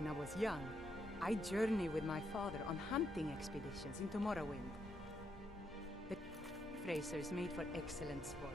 When I was young, I journeyed with my father on hunting expeditions into Morrowind. The Frasers made for excellent sport.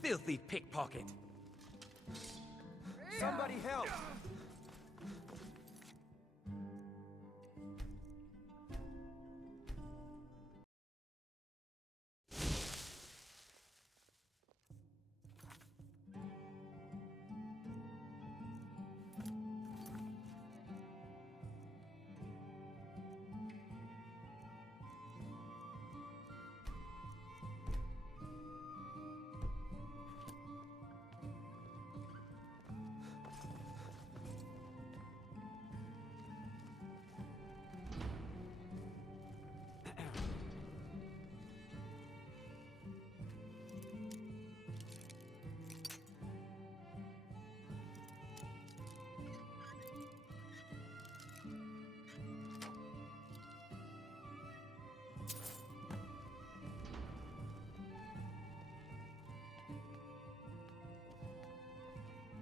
Filthy pickpocket! Somebody help!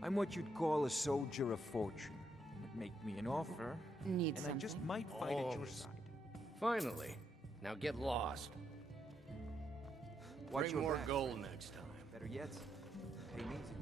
I'm what you'd call a soldier of fortune. Make me an offer, Need and something? I just might fight at your side. Finally. Now get lost. Watch Bring your more back. gold next time. Better yet, pay me to.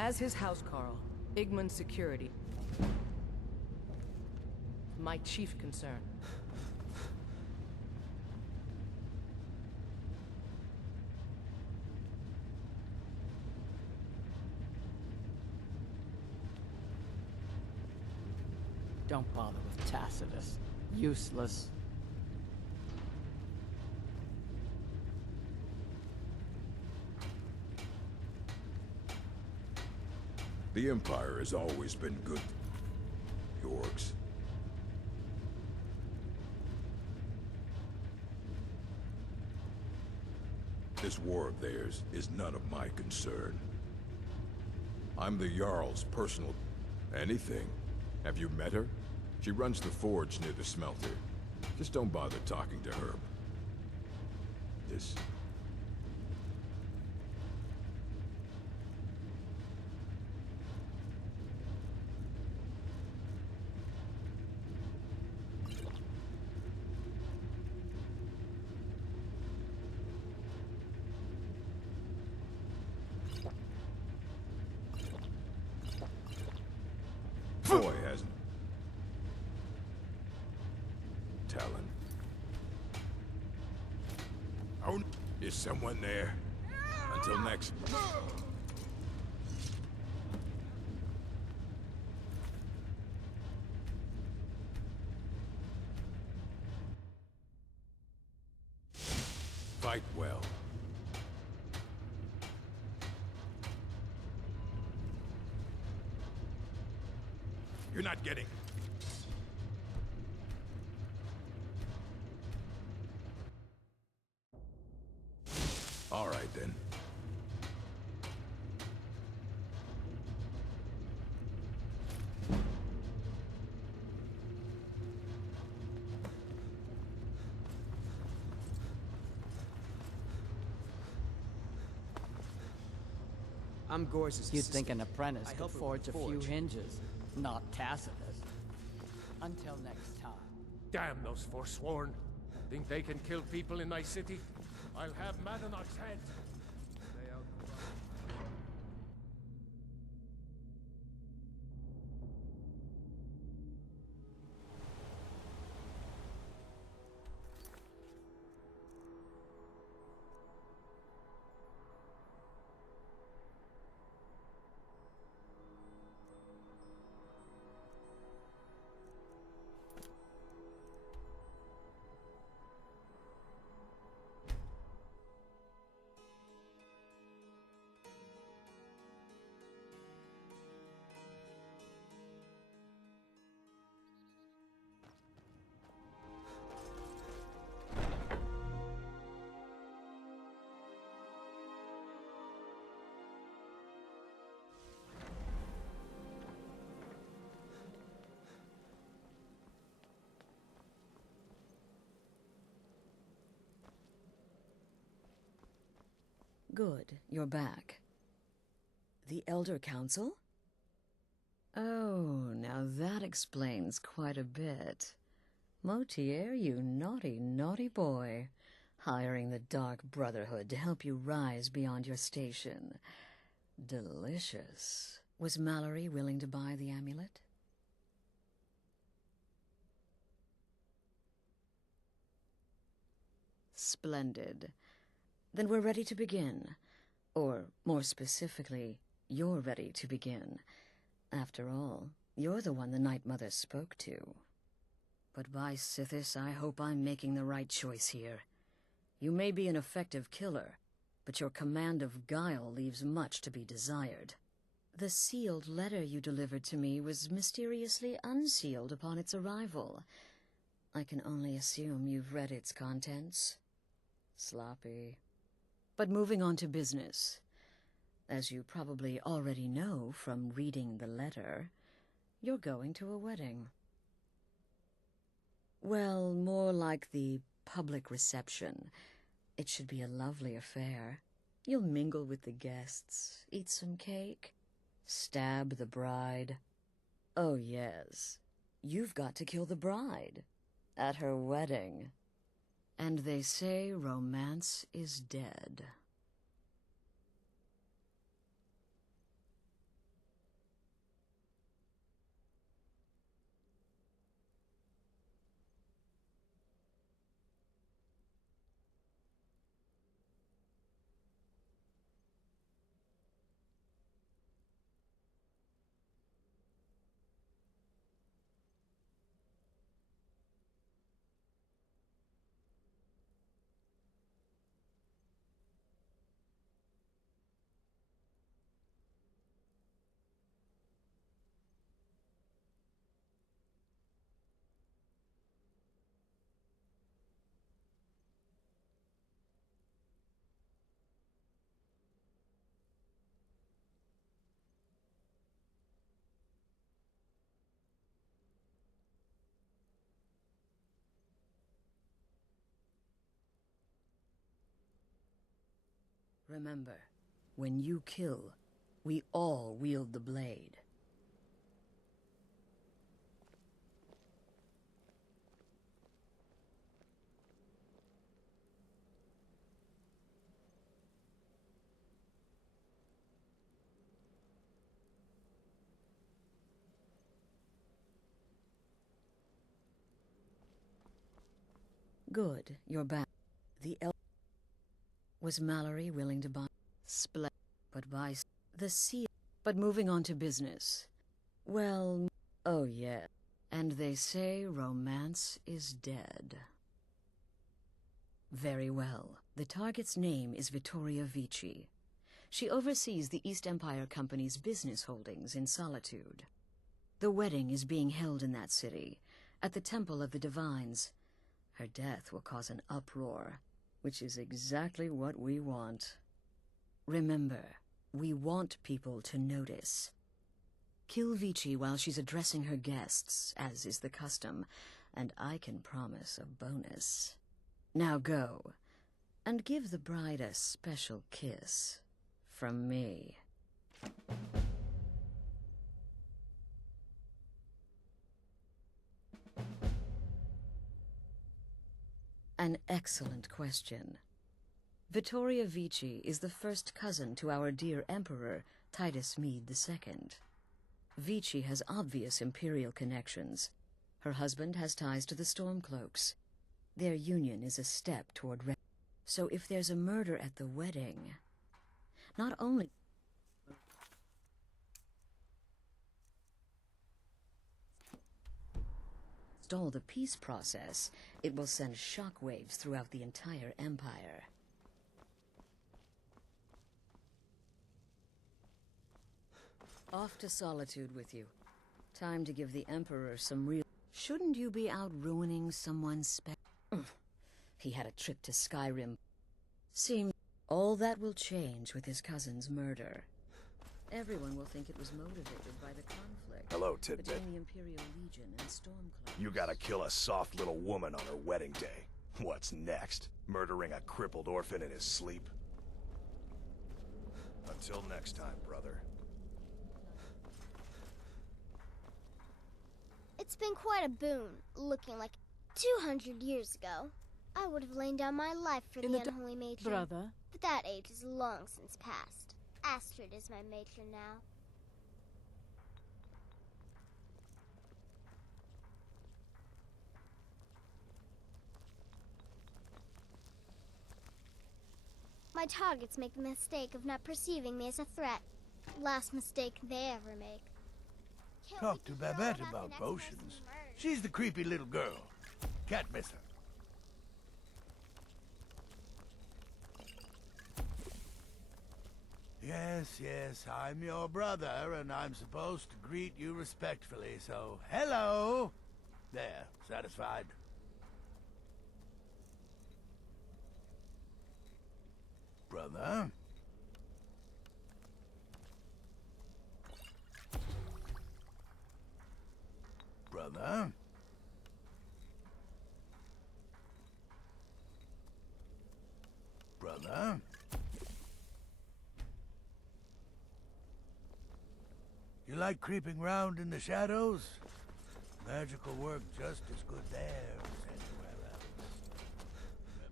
As his housecarl, Igman's security, my chief concern. Don't bother with Tacitus. Useless. The Empire has always been good. The orcs. This war of theirs is none of my concern. I'm the Jarl's personal... anything. Have you met her? She runs the forge near the smelter. Just don't bother talking to her. This... Boy hasn't. Talon. Oh, is someone there? Until next... Fight well. You're not getting... All right, then. I'm Gorse's You'd assistant. think an apprentice I could help her forge with a the few forge. hinges, not Tacitus. Until next time. Damn those Forsworn. Think they can kill people in my city? I'll have Madanach's head. They outnumber- Good, you're back. The Elder Council? Oh, now that explains quite a bit. Motier, you naughty, naughty boy. Hiring the Dark Brotherhood to help you rise beyond your station. Delicious. Was Mallory willing to buy the amulet? Splendid. Then we're ready to begin. Or, more specifically, you're ready to begin. After all, you're the one the Night Mother spoke to. But by Sithis, I hope I'm making the right choice here. You may be an effective killer, but your command of guile leaves much to be desired. The sealed letter you delivered to me was mysteriously unsealed upon its arrival. I can only assume you've read its contents. Sloppy. But moving on to business. As you probably already know from reading the letter, you're going to a wedding. Well, more like the public reception. It should be a lovely affair. You'll mingle with the guests, eat some cake, stab the bride. Oh yes, you've got to kill the bride at her wedding. And they say romance is dead. Remember, when you kill, we all wield the blade. Good, you're back. The el Was Mallory willing to buy? But buy the seal. But moving on to business. Well, oh yeah. And they say romance is dead. Very well. The target's name is Vittoria Vici. She oversees the East Empire Company's business holdings in Solitude. The wedding is being held in that city, at the Temple of the Divines. Her death will cause an uproar, which is exactly what we want. Remember, we want people to notice. Kill Vici while she's addressing her guests, as is the custom, and I can promise a bonus. Now go, and give the bride a special kiss from me. An excellent question. Vittoria Vici is the first cousin to our dear Emperor, Titus Mede II. Vici has obvious imperial connections. Her husband has ties to the Stormcloaks. Their union is a step toward so if there's a murder at the wedding, not only stall the peace process, it will send shockwaves throughout the entire empire. Off to Solitude with you. Time to give the Emperor some real... Shouldn't you be out ruining someone's He had a trip to Skyrim. Seems all that will change with his cousin's murder. Everyone will think it was motivated by the conflict. Hello, Tidbit. Between the Imperial Legion and Stormcloaks. You gotta kill a soft little woman on her wedding day. What's next? Murdering a crippled orphan in his sleep? Until next time, brother. It's been quite a boon, looking like 200 years ago. I would have lain down my life for the unholy matron. Brother. But that age is long since past. Astrid is my matron now. My targets make the mistake of not perceiving me as a threat. Last mistake they ever make. Talk to Babette about potions. She's the creepy little girl. Can't miss her. Yes, I'm your brother, and I'm supposed to greet you respectfully, so hello! There, satisfied? Brother? Brother? Brother? You like creeping round in the shadows? Magical work just as good there as anywhere else. Remember,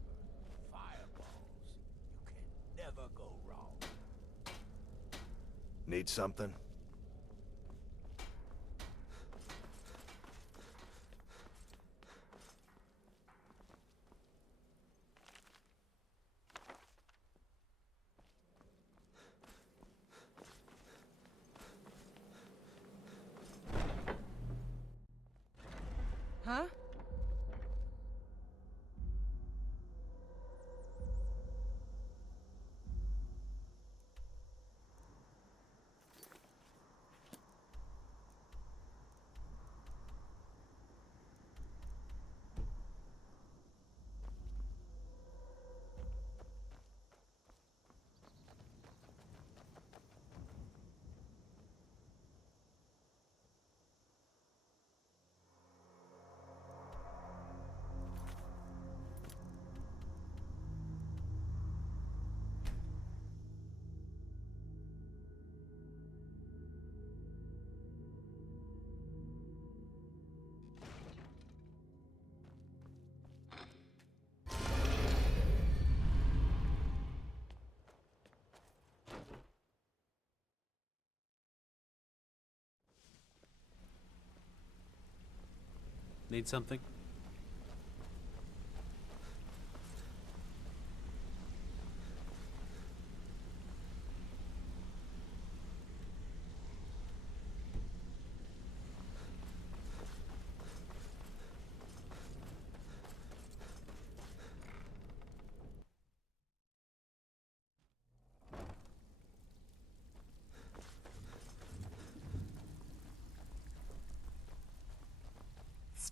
fireballs. You can never go wrong. Need something? Huh? Need something?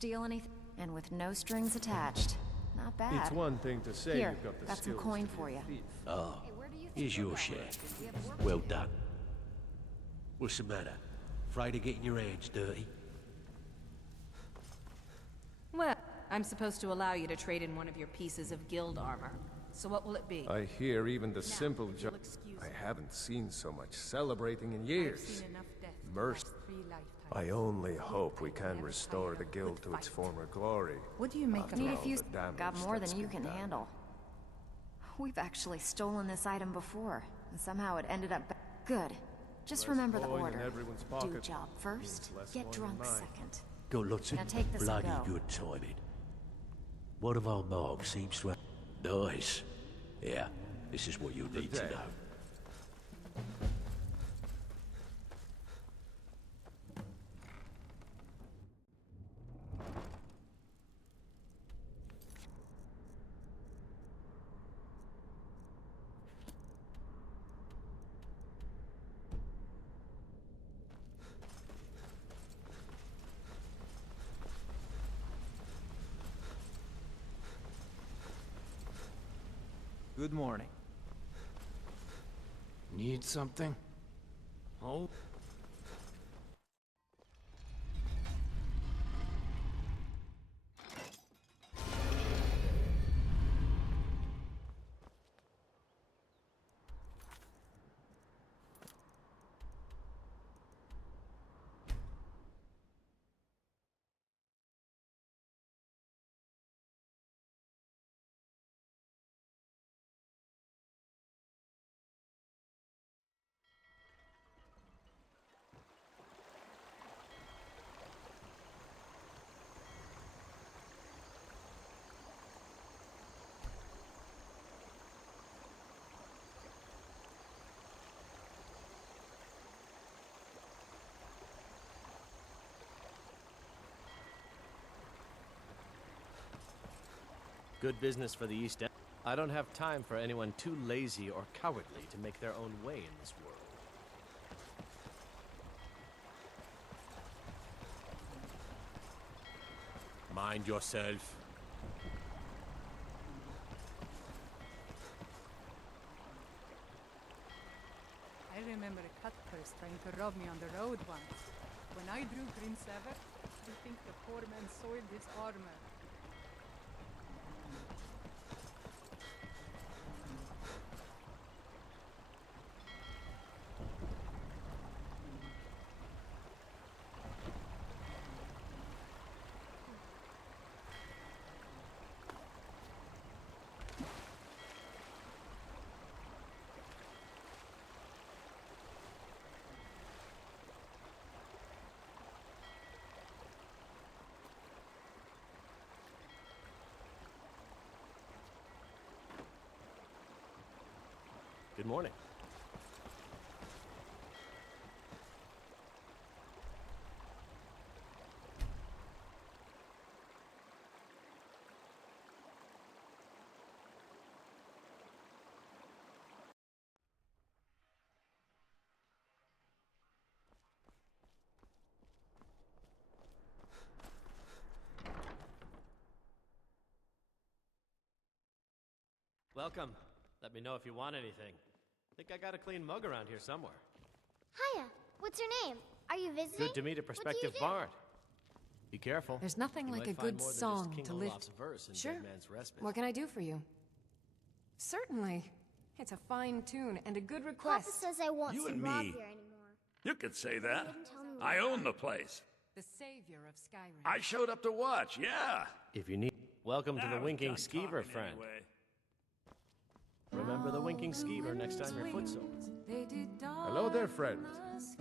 steal anything? And with no strings attached. Not bad. It's one thing to say Here, you've got the got some skills coin to be for a you. thief. Oh, here's your share. Well done. What's the matter? Afraid of getting your hands dirty? Well, I'm supposed to allow you to trade in one of your pieces of guild armor. So what will it be? I hear even the simple if job. you'll excuse I me. haven't seen so much celebrating in I've years. seen enough death to Mercy. last 3 lifetimes. I only hope we can restore the guild to its former glory. What do you make of Need a that? few. the damage Got more that's than you been can done. handle. We've actually stolen this item before, and somehow it ended up. Good. Just Less remember the coin in order. everyone's Do pocket job first, means less get coin in drunk mine. second. Got lots of Now take this and bloody go. good timing. One of our marks seems to have... Nice. Yeah, this is what you need to day. know. Good morning. Need something? Oh? Good business for the East End. I don't have time for anyone too lazy or cowardly to make their own way in this world. Mind yourself. I remember a cut purse trying to rob me on the road once. When I drew Green Sever, I think the poor man soiled his armor. Good morning. Welcome. Let me know if you want anything. Think I got a clean mug around here somewhere. Hiya. What's your name? Are you visiting? Good to meet a What do you prospective do? bard. Be careful. There's nothing You like might a find good more than just song King to Olaf's lift. verse in Sure. Dead Man's Respite. What can I do for you? Certainly. It's a fine tune and a good Papa request. says I won't You see and Rob me. here anymore. You could say that. Didn't tell me I why. own the place. The savior of Skyrim. I showed up to watch, yeah. If you need... Welcome to Now the it's Winking done Skeever, talking friend. anyway. Remember the Winking Skeever next time you're footsore. Hello there, friend.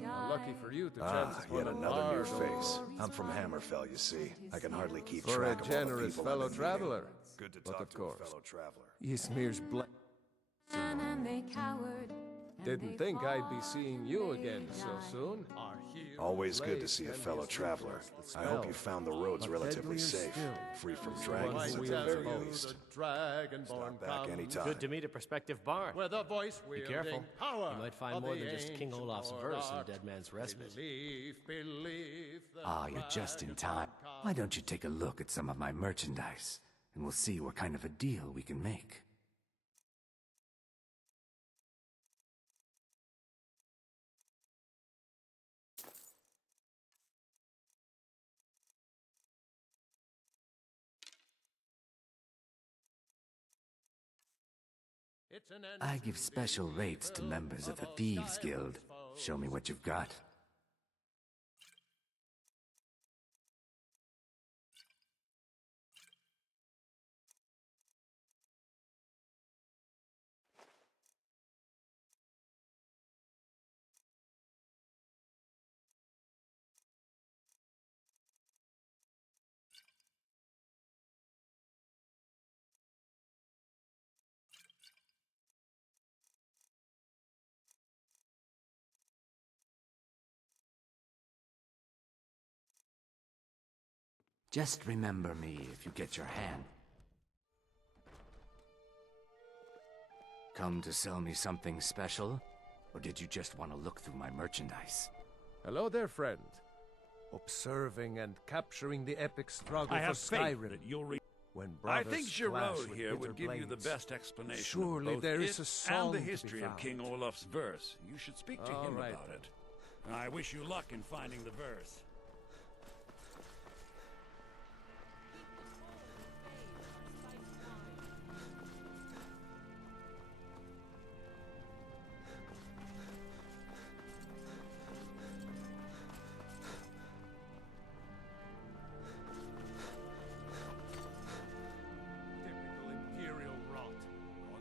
How lucky for you to chance upon Yet a another new bard face. I'm from Hammerfell, you see. I can hardly keep for a track of all the generous people fellow I've been meeting. traveler. Good to But talk of to course, a fellow traveler. Ysmir's blood. And they cowered Didn't think I'd be seeing you again so soon. Always good to see a fellow traveler. I hope you found the roads relatively safe, free from dragons at the very least. Stop back anytime. Good to meet a prospective bard. With a voice Be careful. You might find more than just King Olaf's verse in Dead Man's Respite. Ah, you're just in time. Why don't you take a look at some of my merchandise, and we'll see what kind of a deal we can make. I give special rates to members of the Thieves Guild. Show me what you've got. Just remember me if you get your hand. Come to sell me something special? Or did you just want to look through my merchandise? Hello there, friend. Observing and capturing the epic struggle I for have faith Skyrim. that you'll when I brothers think clash Giraud with here would bitter give you the blades. best explanation Surely of both there it is a song and the to be history of found. King Olaf's verse. You should speak to All him right, about it. I wish you luck in finding the verse. Imperial rot.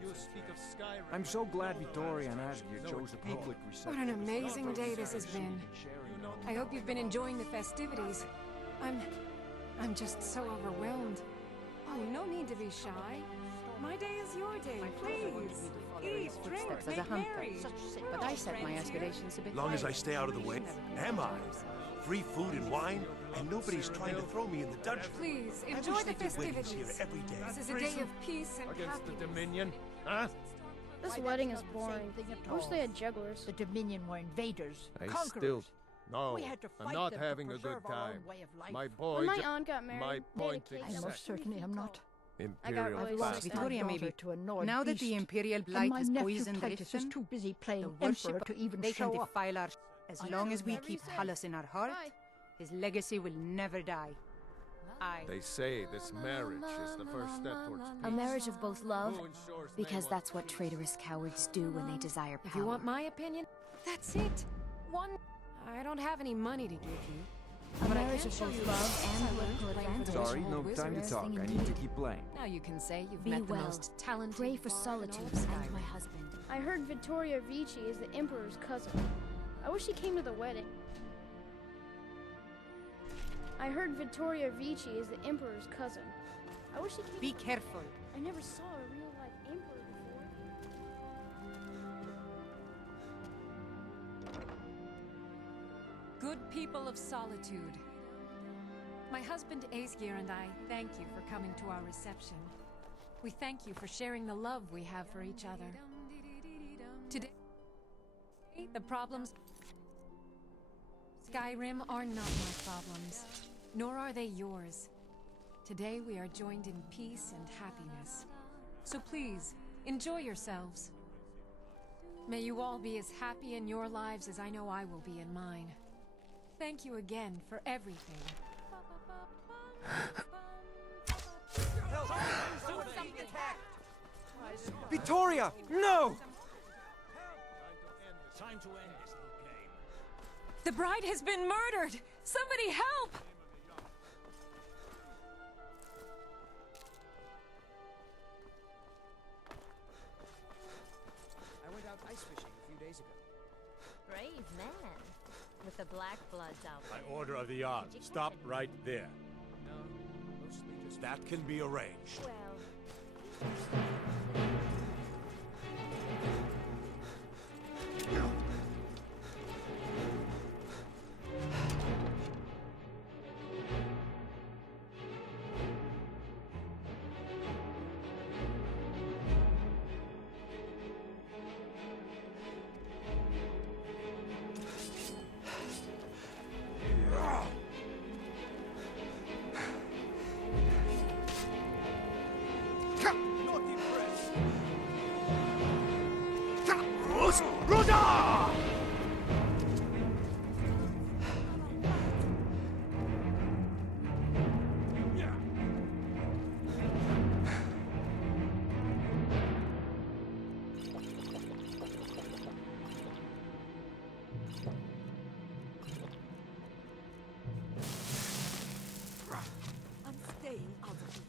You speak of Skyrim. I'm so glad Vittoria and Asgeir chose a public reception. What an amazing day this has been. I hope you've been enjoying the festivities. I'm just so overwhelmed. Oh, no need to be shy. My day is your day. Please, eat, drink, Footsteps as a make hunter. merry. But I set my aspirations a bit Long as I higher. stay out of the way, am I? Free food and wine, and nobody's trying to throw me in the dungeon. Please, I enjoy wish the they did weddings festivities. here every day. This is a day of peace and Against the happiness. Dominion, huh? This wedding is boring. I wish they had jugglers. The Dominion were invaders, I conquerors. still... No, We had to I'm fight not them to having a good preserve our own time. way of life. My boy... When my ju- aunt got married, my they had a point cake I set. most certainly am not. Imperial really bastard. sick. Victoria may be. to a Nord Now that the beast, Imperial and Blight my has nephew poisoned Titus is Riften, too busy the playing worship Emperor to even they can show up. defile our... As long as we Whatever you keep say. Hallis in our heart, Bye. his legacy will never die. They say this marriage is the first step towards A marriage of both love, Who ensures because name that's what traitorous cowards do when they desire power. If you want my opinion, that's it. One. I don't have any money to give you. A But I marriage can of show both you love I and learned political playing for the advantage. Sorry, Old no Wizard. time to talk. Everything I you need to need. keep playing. Now you can say you've Be met the well. most talented Pray for bard in all of Solitude and Skyrim. my husband. I heard Vittoria Vici is the Emperor's cousin. I wish she came to the wedding. I heard Vittoria Vici is the Emperor's cousin. I wish she came. Be careful. I never saw a real-life Emperor before. Good people of Solitude. My husband Aesgeir and I thank you for coming to our reception. We thank you for sharing the love we have for each other. Today, the problems Skyrim are not my problems, nor are they yours. Today we are joined in peace and happiness. So please, enjoy yourselves. May you all be as happy in your lives as I know I will be in mine. Thank you again for everything. Vittoria! No! Time to end this little game. The bride has been murdered! Somebody help! I went out ice fishing a few days ago. Brave man. With the Black Bloods out By there. order of the Jarl, Did you stop catch it? right there. No, mostly just... That can be arranged. Well, I'm staying out of this.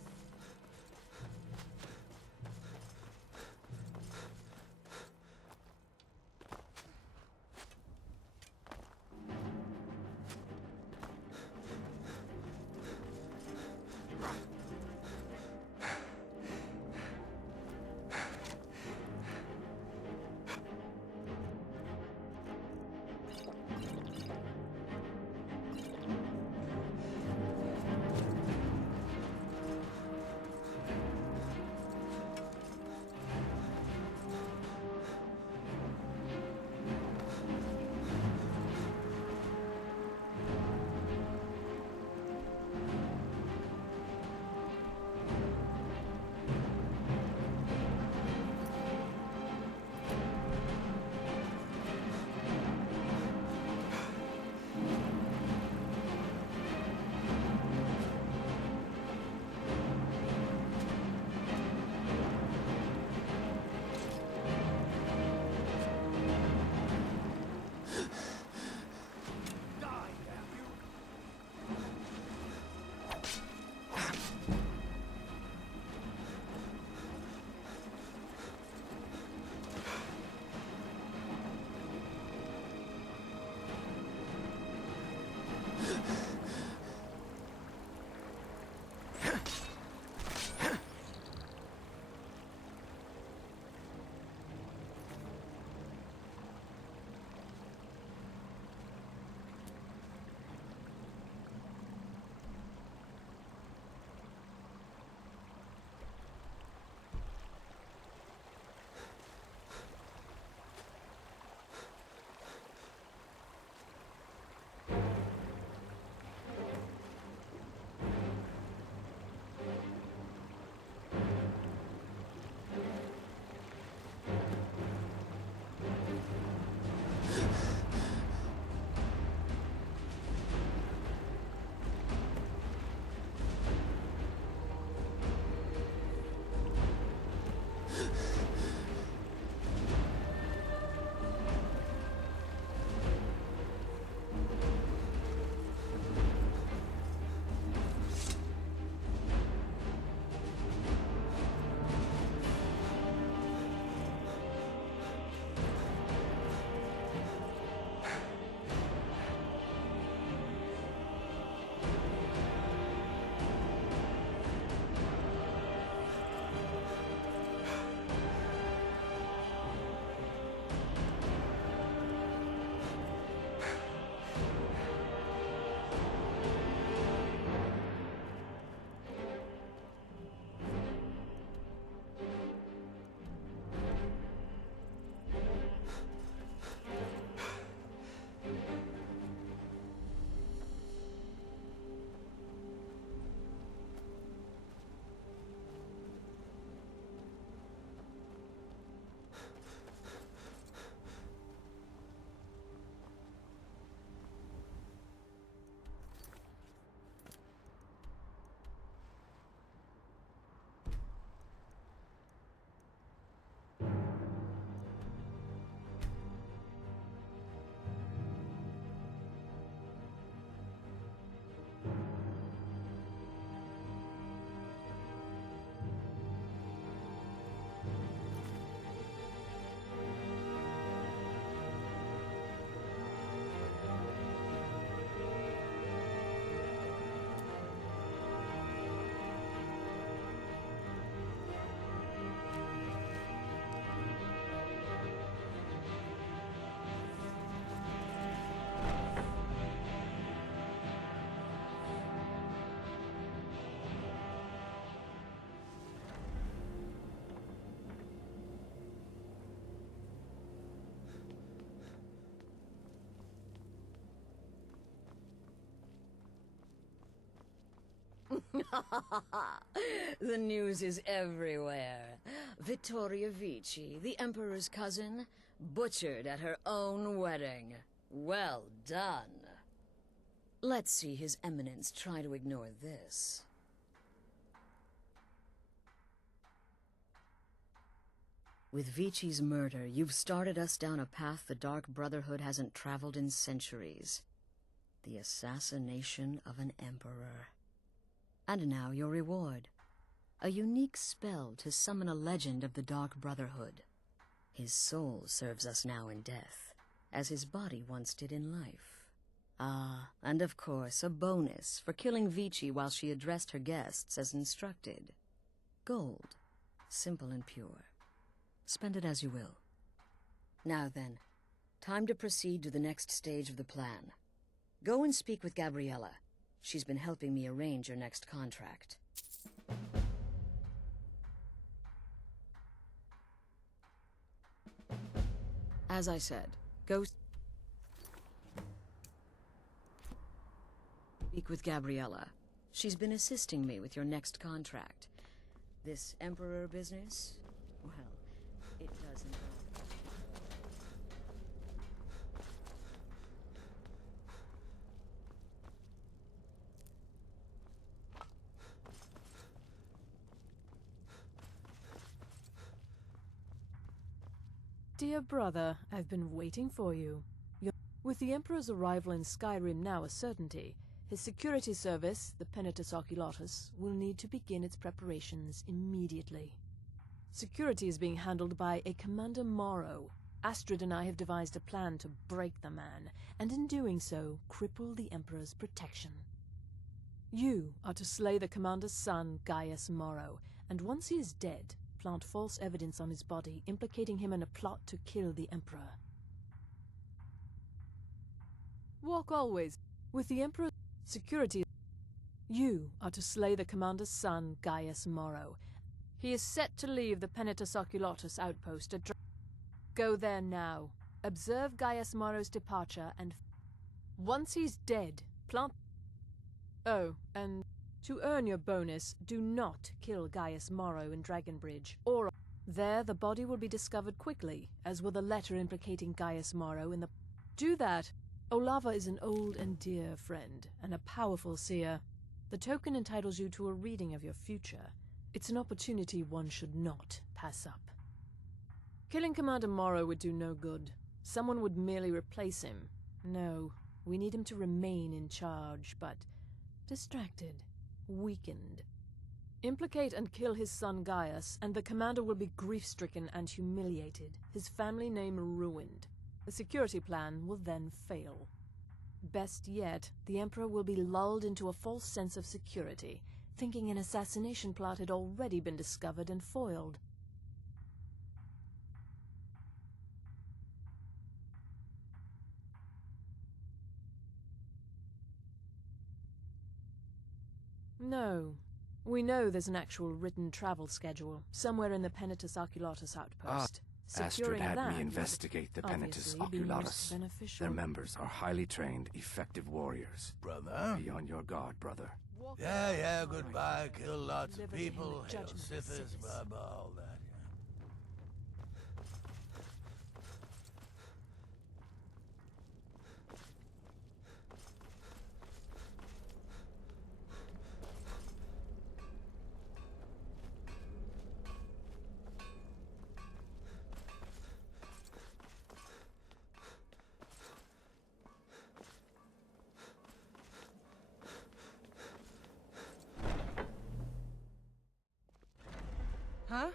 The news is everywhere. Vittoria Vici, the Emperor's cousin, Butchered at her own wedding. Well done. Let's see His Eminence try to ignore this. With Vici's murder, you've started us down a path the Dark Brotherhood hasn't traveled in centuries. The assassination of an emperor. And now your reward. A unique spell to summon a legend of the Dark Brotherhood. His soul serves us now in death, as his body once did in life. Ah, and of course, a bonus for killing Vici while she addressed her guests as instructed. Gold. Simple and pure. Spend it as you will. Now then, time to proceed to the next stage of the plan. Go and speak with Gabriella. She's been helping me arrange your next contract. As I said, go speak with Gabriella. She's been assisting me with your next contract. This Emperor business? Well, it does involve... Dear brother, I've been waiting for you. With the Emperor's arrival in Skyrim now a certainty, his security service, the Penitus Oculatus, will need to begin its preparations immediately. Security is being handled by a Commander Morrow. Astrid and I have devised a plan to break the man, and in doing so, cripple the Emperor's protection. You are to slay the Commander's son, Gaius Morrow, and once he is dead, plant false evidence on his body, implicating him in a plot to kill the Emperor. Walk always. With the Emperor's security, you are to slay the Commander's son, Gaius Morrow. He is set to leave the Penitus Oculatus outpost at Go there now. Observe Gaius Morrow's departure, and once he's dead, plant... Oh, and to earn your bonus, do not kill Gaius Morrow in Dragonbridge, or there the body will be discovered quickly, as will the letter implicating Gaius Morrow in the... Do that. Olava is an old and dear friend, and a powerful seer. The token entitles you to a reading of your future. It's an opportunity one should not pass up. Killing Commander Morrow would do no good. Someone would merely replace him. No, we need him to remain in charge, but distracted, weakened. Implicate and kill his son Gaius, and the commander will be grief-stricken and humiliated, his family name ruined. The security plan will then fail. Best yet, the Emperor will be lulled into a false sense of security, thinking an assassination plot had already been discovered and foiled. No. We know there's an actual written travel schedule, somewhere in the Penitus Oculatus outpost. Astrid had that me investigate the Penitus Oculatus. Their members are highly trained, effective warriors. Brother? Be on your guard, brother. Yeah, goodbye. Kill lots of people. Hail Sithis, blah, blah, all that. Huh?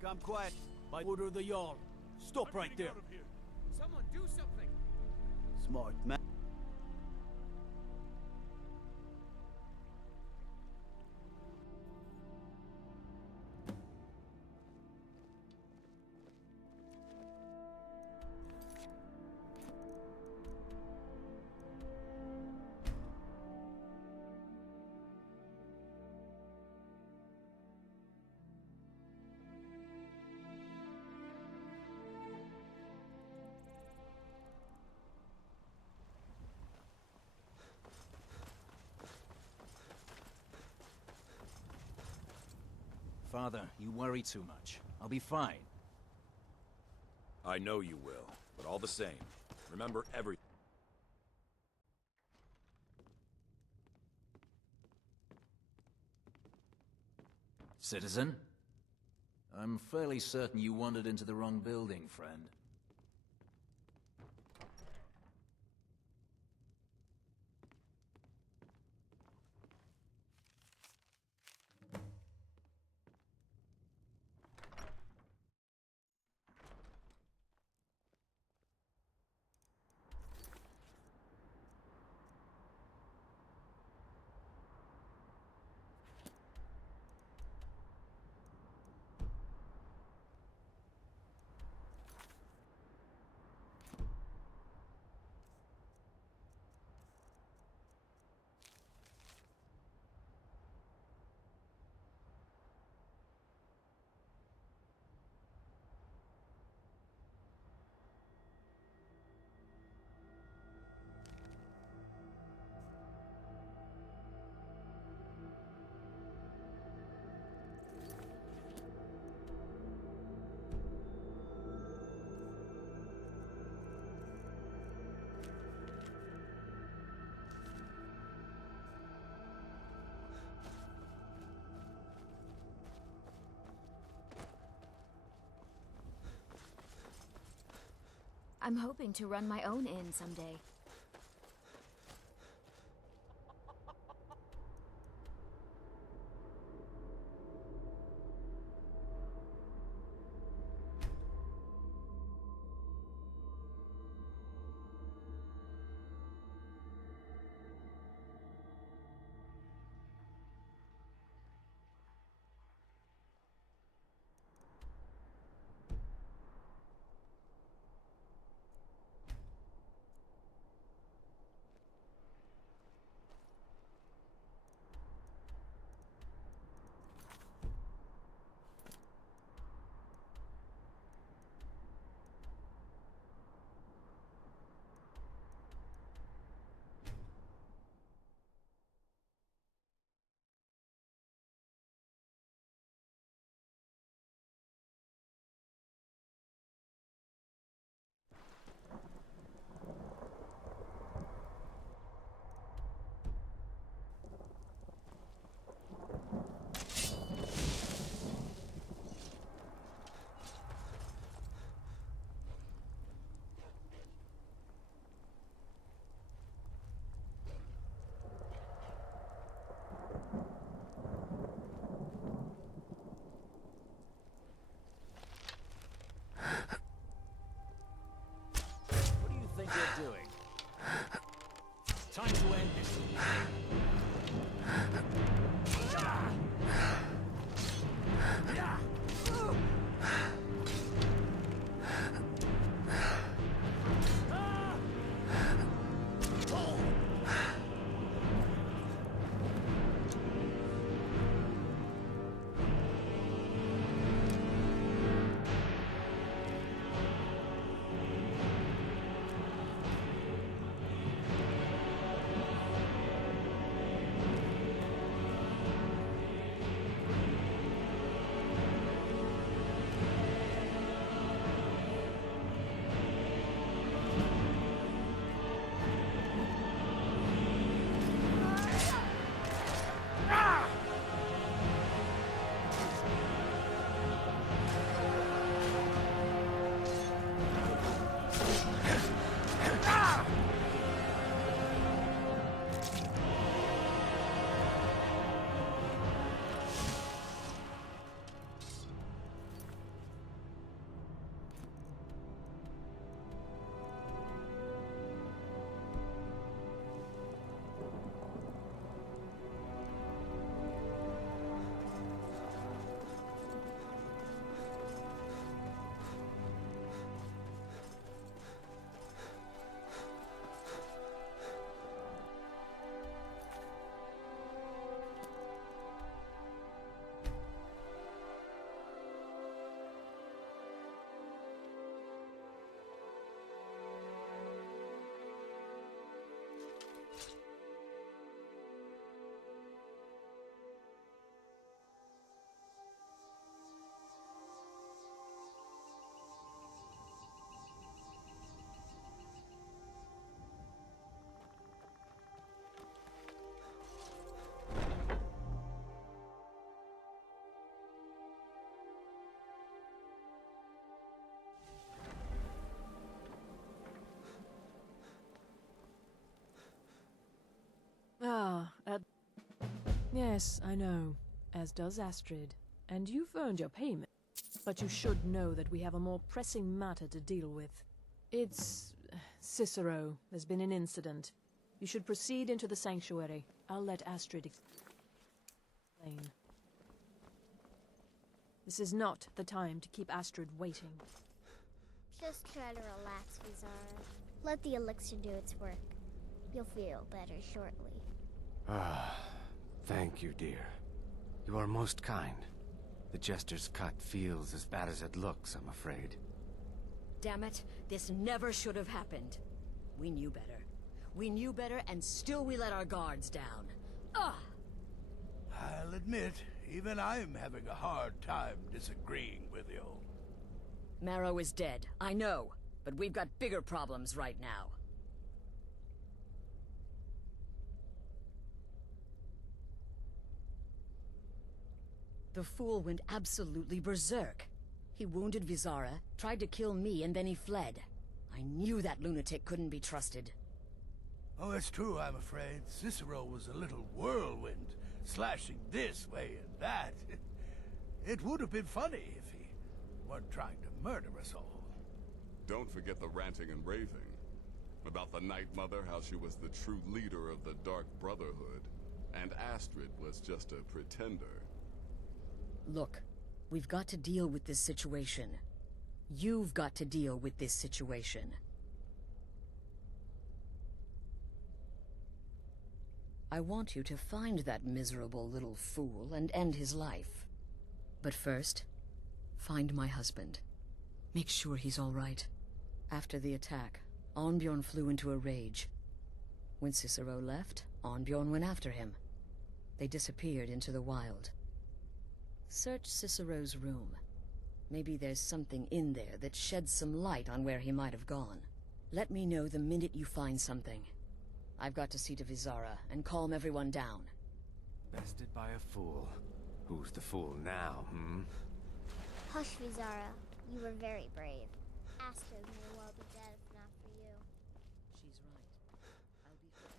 Come quiet. By order of the Jarl. Stop right there. Someone do something! Smart man. Father, you worry too much. I'll be fine. I know you will, but all the same, remember everything. Citizen? I'm fairly certain you wandered into the wrong building, friend. I'm hoping to run my own inn someday. What do you think you're doing? Time to end this. Yes, I know. As does Astrid. And you've earned your payment. But you should know that we have a more pressing matter to deal with. It's... Cicero. There's been an incident. You should proceed into the sanctuary. I'll let Astrid explain. This is not the time to keep Astrid waiting. Just try to relax, Vizara. Let the elixir do its work. You'll feel better shortly. Ah, thank you, dear. You are most kind. The Jester's cut feels as bad as it looks, I'm afraid. Damn it, this never should have happened. We knew better. We knew better, and still we let our guards down. Ah! I'll admit, even I'm having a hard time disagreeing with you. Marrow is dead, I know, but we've got bigger problems right now. The fool went absolutely berserk. He wounded Vizara, tried to kill me, and then he fled. I knew that lunatic couldn't be trusted. Oh, it's true, I'm afraid. Cicero was a little whirlwind, slashing this way and that. It would have been funny if he weren't trying to murder us all. Don't forget the ranting and raving. About the Night Mother, how she was the true leader of the Dark Brotherhood, and Astrid was just a pretender. Look, we've got to deal with this situation. You've got to deal with this situation. I want you to find that miserable little fool and end his life. But first, find my husband. Make sure he's all right. After the attack, Arnbjorn flew into a rage. When Cicero left, Arnbjorn went after him. They disappeared into the wild. Search Cicero's room. Maybe there's something in there that sheds some light on where he might have gone. Let me know the minute you find something. I've got to see to Vizara and calm everyone down. Bested by a fool. Who's the fool now, hmm? Hush, Vizara. You were very brave. Astrid may well be dead if not for you. She's right. I'll be forever.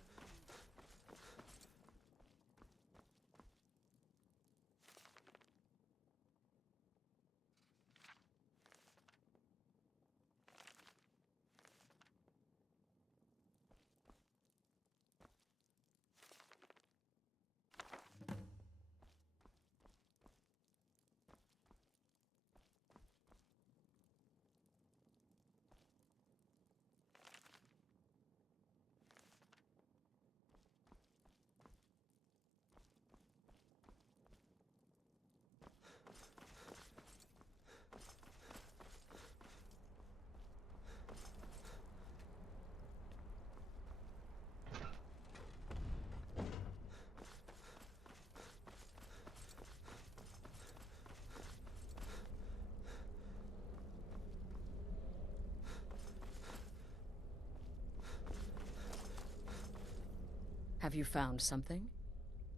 Have you found something?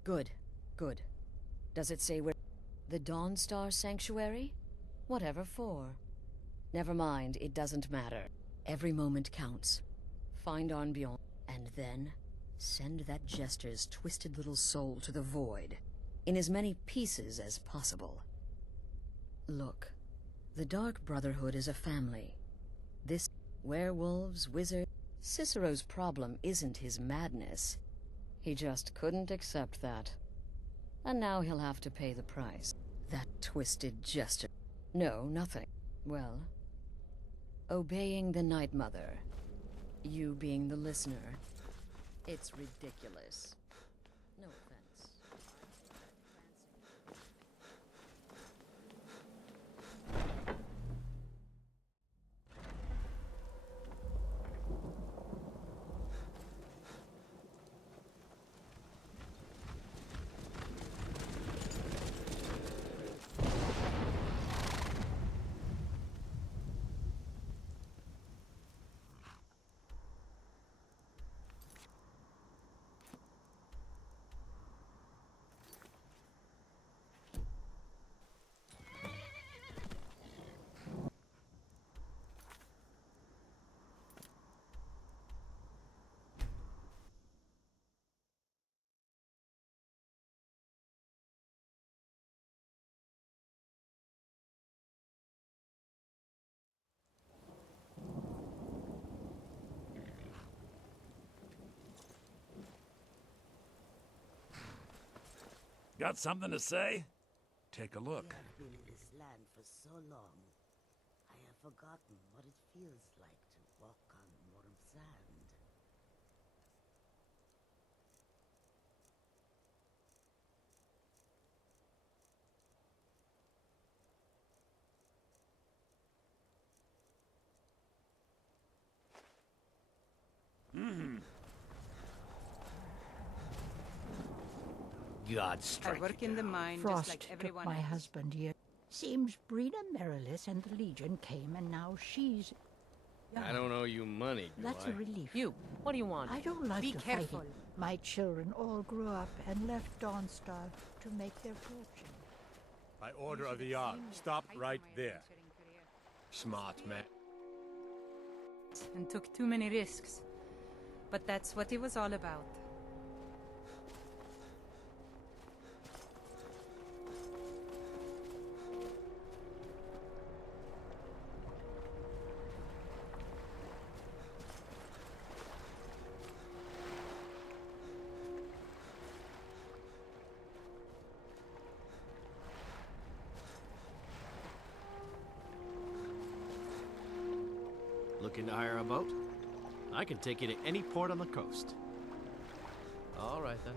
Good, good. Does it say where... The Dawnstar Sanctuary? Whatever for. Never mind, it doesn't matter. Every moment counts. Find Arnbjorn, and then send that Jester's twisted little soul to the void, in as many pieces as possible. Look, the Dark Brotherhood is a family. This... werewolves, wizards... Cicero's problem isn't his madness. He just couldn't accept that. And now he'll have to pay the price. That twisted jester. No, nothing. Well, obeying the Night Mother. You being the listener. It's ridiculous. No offense. Got something to say? Take a look. I've been in this land for so long. I have forgotten what it feels like to walk on warm sand. God I strike work you in the down. mine Frost just like took everyone my else. husband here. Seems Brina Merilis and the Legion came, and now she's... I don't owe you money, do That's I? a relief. You, what do you want? I don't like Be the careful. fighting. My children all grew up and left Dawnstar to make their fortune. By order of the Jarl, stop right there. Smart, man. And took too many risks. But that's what it was all about. Looking to hire a boat? I can take you to any port on the coast. All right, then.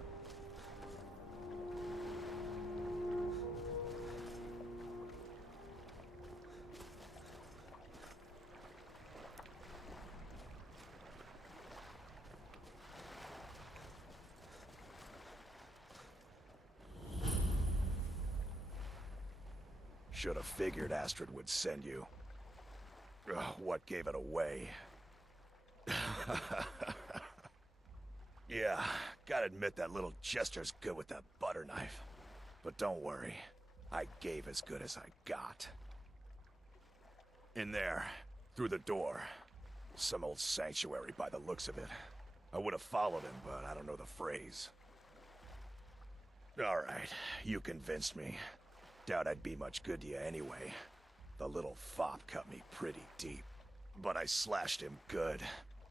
Should have figured Astrid would send you. Ugh, what gave it away? Yeah, gotta admit that little Jester's good with that butter knife. But don't worry, I gave as good as I got. In there, through the door. Some old sanctuary by the looks of it. I would have followed him, but I don't know the phrase. Alright, you convinced me. Doubt I'd be much good to you anyway. The little fop cut me pretty deep. But I slashed him good.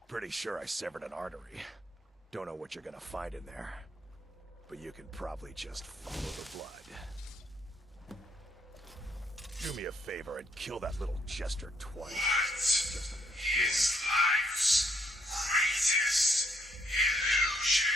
Pretty sure I severed an artery. Don't know what you're gonna find in there. But you can probably just follow the blood. Do me a favor and kill that little Jester twice. Just to make sure. Life's greatest illusion.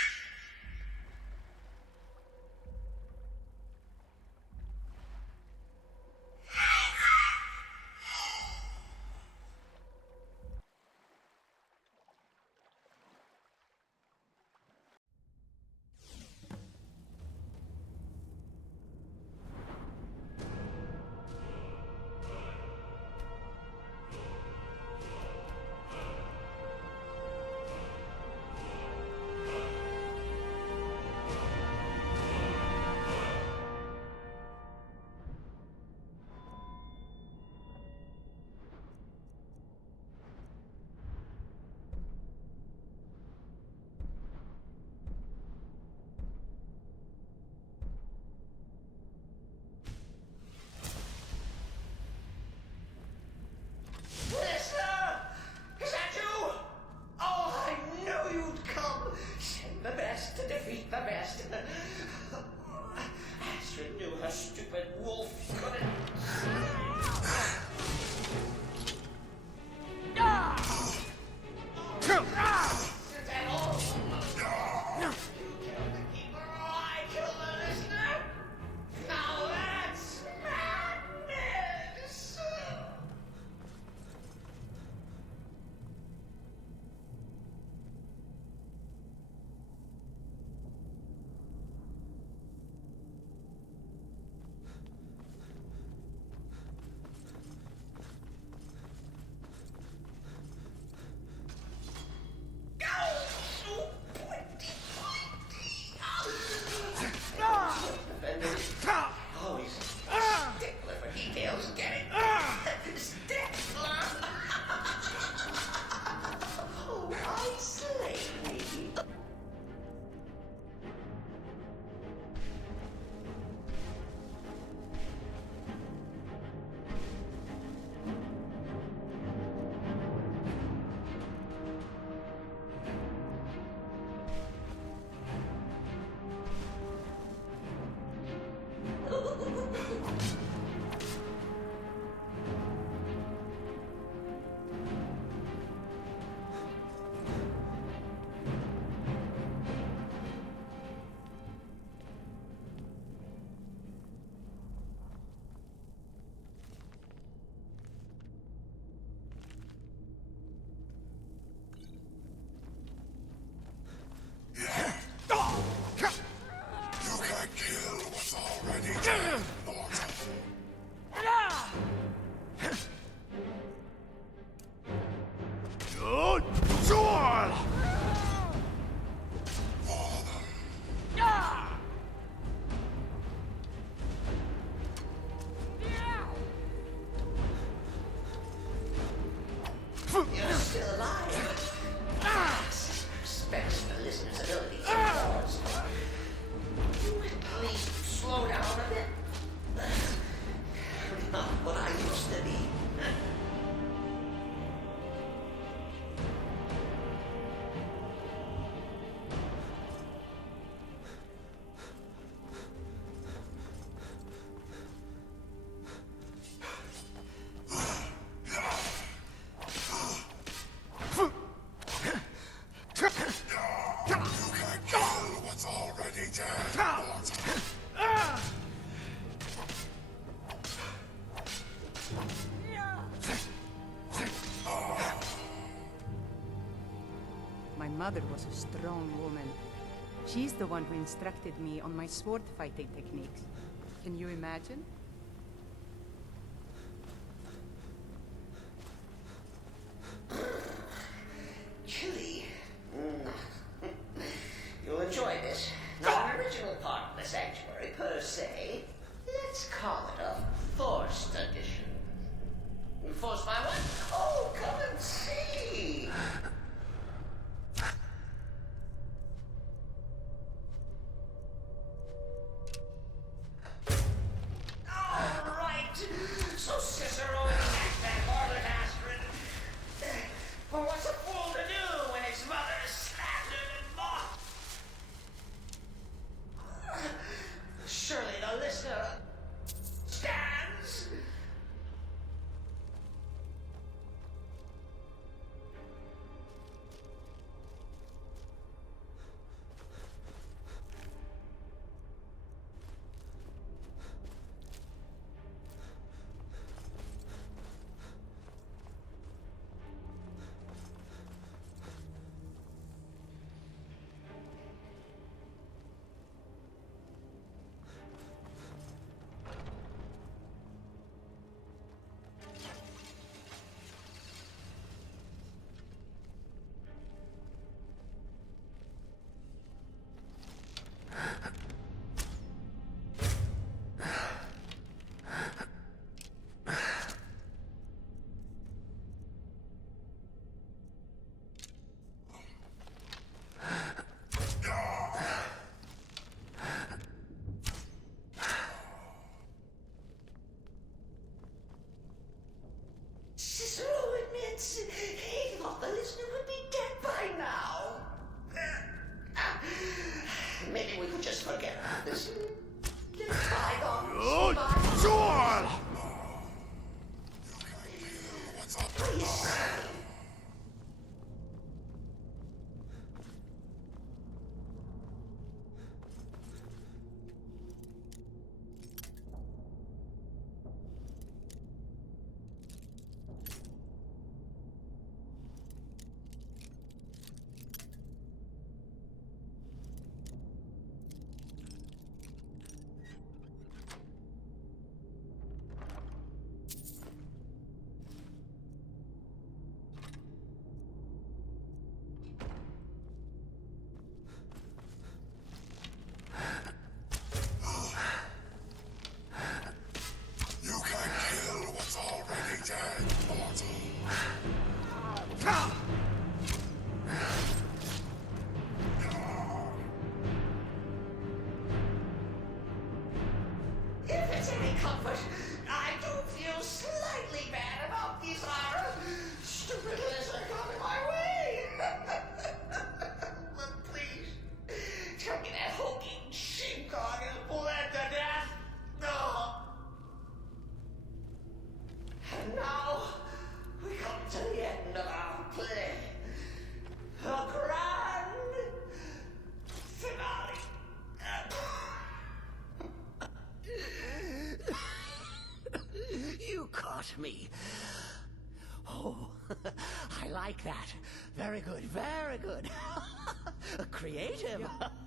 mother was a strong woman. She's the one who instructed me on my sword fighting techniques. Can you imagine? Chilly. You'll enjoy this. Not an original part of the sanctuary, per se. Let's call it a forced addition. Forced by what? Oh, come and see! All right. So Cicero attacked that harlot Astrid. Well, what's a fool to do when his mother is slandered and mocked? Surely the listener stands. Cicero admits he thought the listener would be dead by now. Maybe we could just forget about this. Let bygones be bygones. Sure! Please. You can kill what's already dead, mortal. If it's any comfort, I do feel slightly bad about these stupid listener coming my way. But please, tell me that hulking sheepdog is bled to death. No. And now, we come to the end of our play. A grand finale. You caught me. Oh, I like that. Very good, very good. Creative.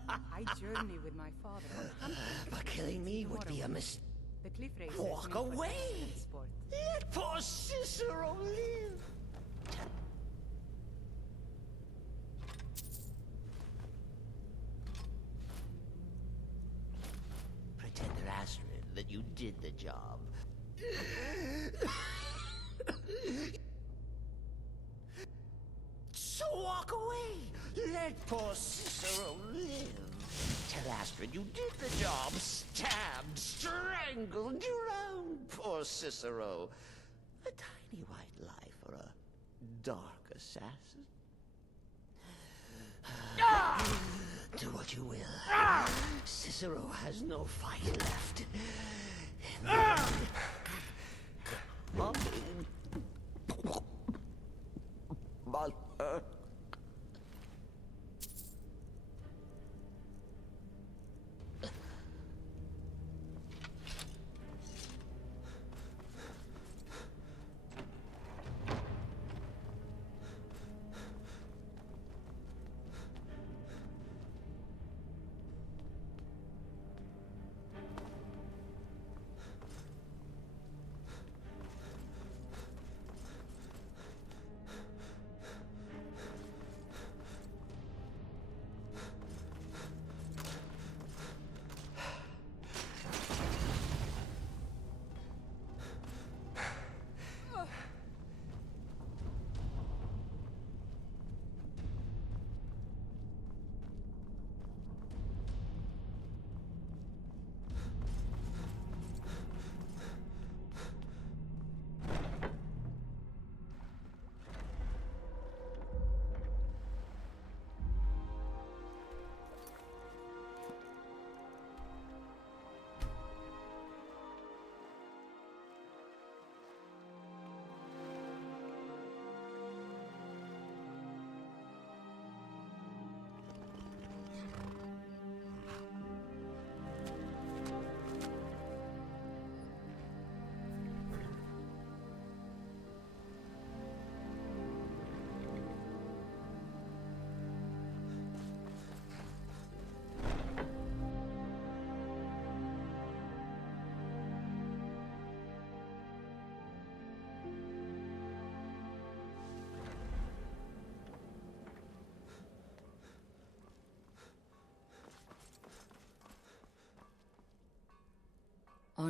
I journey with my father on hunting. But killing me would be a mistake. The cliff racers Walk made for away. excellent sport. Let poor Cicero live. Pretender Astrid that you did the job. So walk away. Let poor Cicero live. Tell Astrid you did the job. Stabbed, strangled, drowned poor Cicero. A tiny white lie for a dark assassin. Do what you will. Cicero has no fight left. But,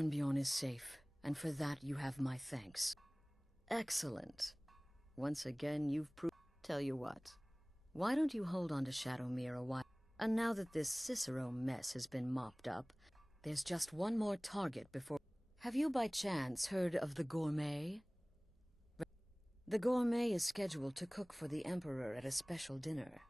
Arnbjorn is safe, and for that you have my thanks. Excellent. Once again, you've proved... Tell you what, why don't you hold on to Shadowmere a while? And now that this Cicero mess has been mopped up, there's just one more target before... Have you by chance heard of the Gourmet? The Gourmet is scheduled to cook for the Emperor at a special dinner.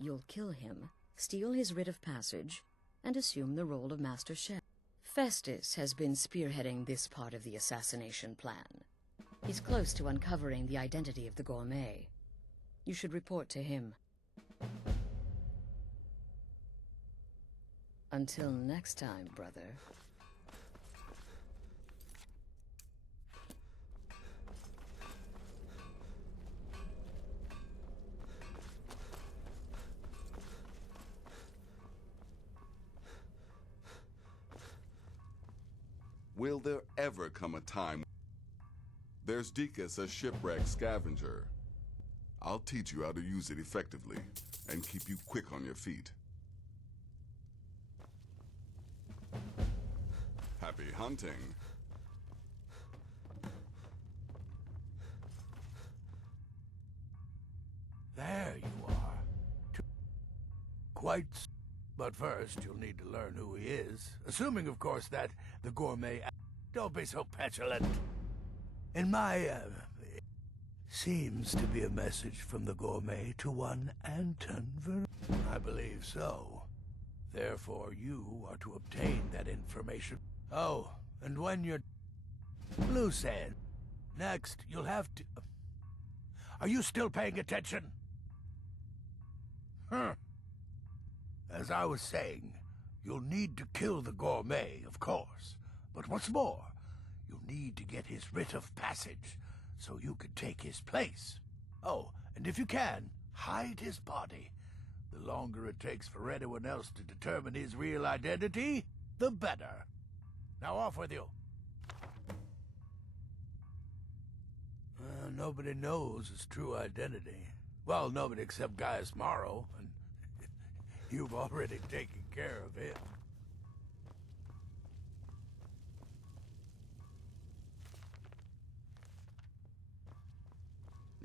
You'll kill him, steal his writ of passage, and assume the role of Master Chef. Festus has been spearheading this part of the assassination plan. He's close to uncovering the identity of the Gourmet. You should report to him. Until next time, brother. Will there ever come a time... There's Deacus, a shipwreck scavenger. I'll teach you how to use it effectively, and keep you quick on your feet. Happy hunting. There you are. Quite... But first, you'll need to learn who he is. Assuming, of course, that the Gourmet... Don't be so petulant. In my, seems to be a message from the Gourmet to one Anton I believe so. Therefore, you are to obtain that information. Oh, and when you're... Loose end. Next, you'll have to... Are you still paying attention? Huh. As I was saying, you'll need to kill the Gourmet, of course. But what's more, you'll need to get his writ of passage, so you can take his place. Oh, and if you can, hide his body. The longer it takes for anyone else to determine his real identity, the better. Now off with you. Nobody knows his true identity. Well, nobody except Gaius Morrow, and you've already taken care of him.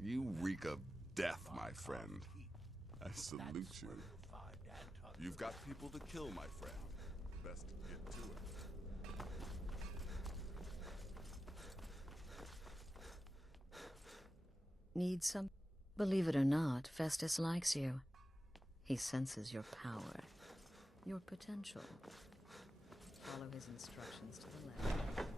You reek of death, my friend. I salute you. You've got people to kill, my friend. Best get to it. Need some? Believe it or not, Festus likes you. He senses your power, your potential. Follow his instructions to the left.